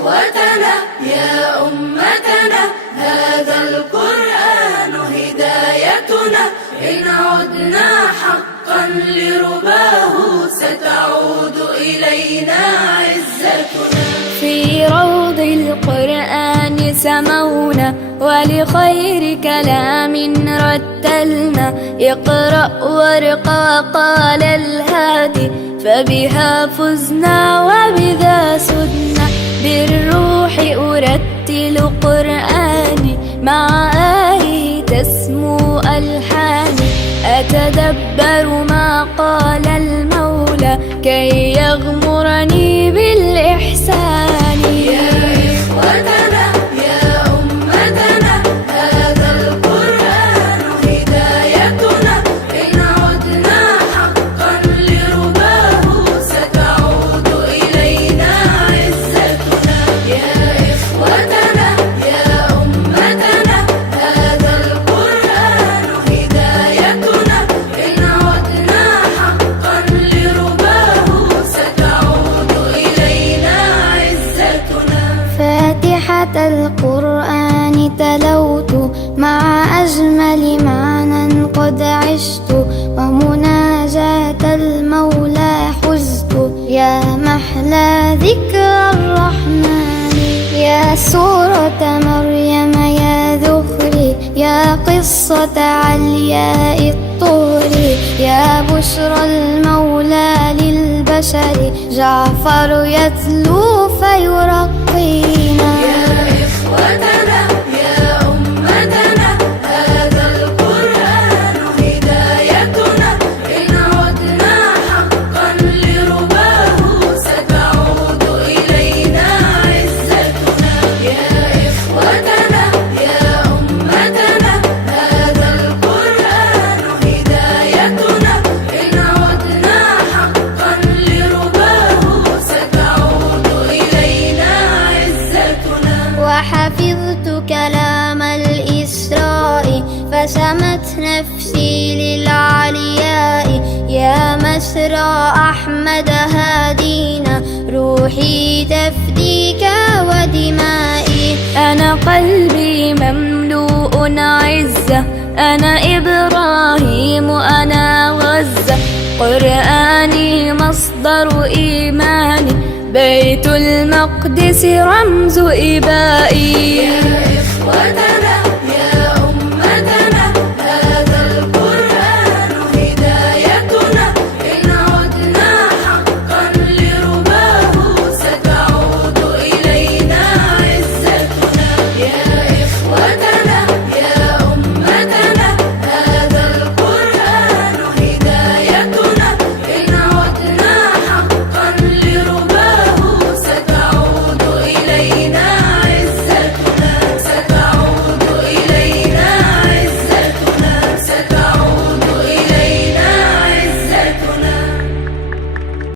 إخوتنا يا أمتنا، هذا القرآن هدايتنا، إن عدنا حقا لرباه ستعود إلينا عزتنا. في روض القرآن سمونا، ولخير كلام رتلنا. اقرأ وارقى قال الهادي، فبها فزنا وبذا سدنا. بالروح أرتل قرآني، مع آله تسمو ألحاني. أتدبر ما قال المولى، كي يغمرني بالإحسان. يا إخوتنا يا أمتنا، هذا القرآن هدايتنا، إن عدنا حقا لرباه ستعود إلينا عزتنا. يا إخوتنا يا أمتنا، هذا القرآن هدايتنا، إن عدنا حقا لرباه ستعود إلينا عزتنا. فاتحة القرآن تلوت، مع أجمل معنى قد عشت. ومناجاة المولى حزت، يا محلى ذكر الرحمن. يا سورة مريم يا ذخري، يا قصة علياء الطهر. يا بشرى المولى للبشر، جعفر يتلو فيرقينا. يا إخوتنا يا أمتنا، هذا القرآن هدايتنا، إن عدنا حقا لرباه ستعود إلينا عزتنا. يا إخوتنا يا أمتنا، هذا القرآن هدايتنا، إن عدنا حقا لرباه ستعود إلينا عزتنا. وحفظت كلام الإسراء، فسمت نفسي للعلياء. يا مسرى أحمد هادينا، روحي تفديك ودمائي. أنا قلبي مملوء عزة، أنا إبراهيم أنا غزة. قرآني مصدر إيماني، بيت المقدس رمز إبائي. يا إخوتنا